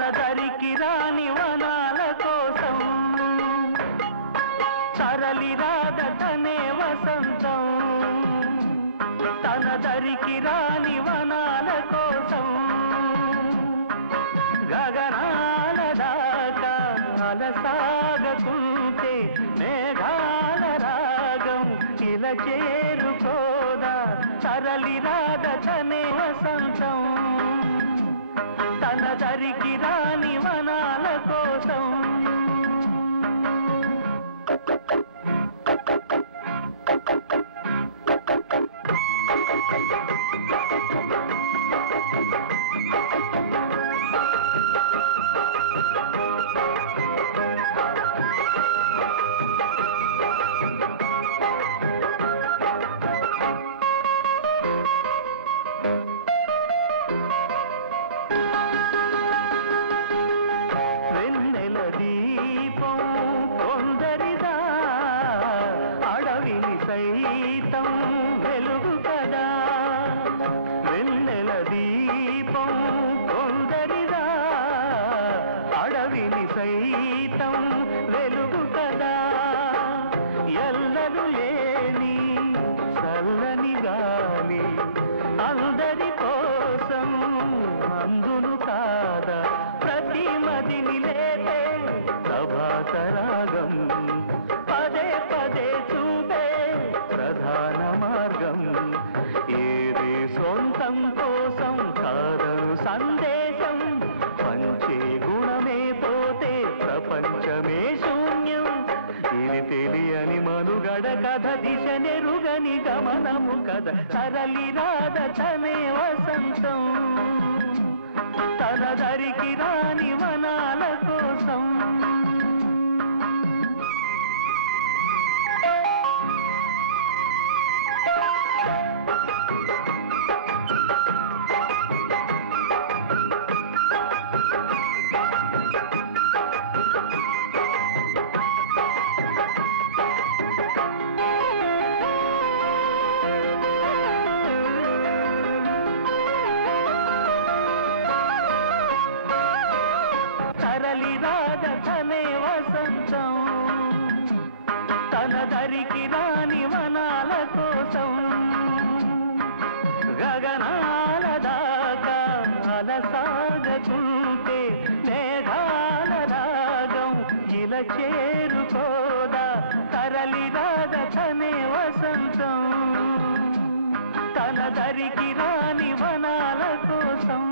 తన దరికి రాని వనాల కోసం తరలి రాదతనే వసంతం తన దరికి రాని వనాల కోసం గగనాల దాకా అలసాగకుంటే మేఘాల రాగం ఇలా చేరుకోదా తరలి రాదతనే వసంతం తన దరికి రాని వనాల కోసం గమనము కద తరలి రాదతనే వసంతం తన దరికి రాని వనాల కోసం తన దరికి రాని వనాల కోసం గగనాల దాకా అలసాగకుంటే మేఘాల రాగం ఇలా చేరుకోదా తరలి రాదతనే వసంతం తన దరికి రాని వనాల కోసం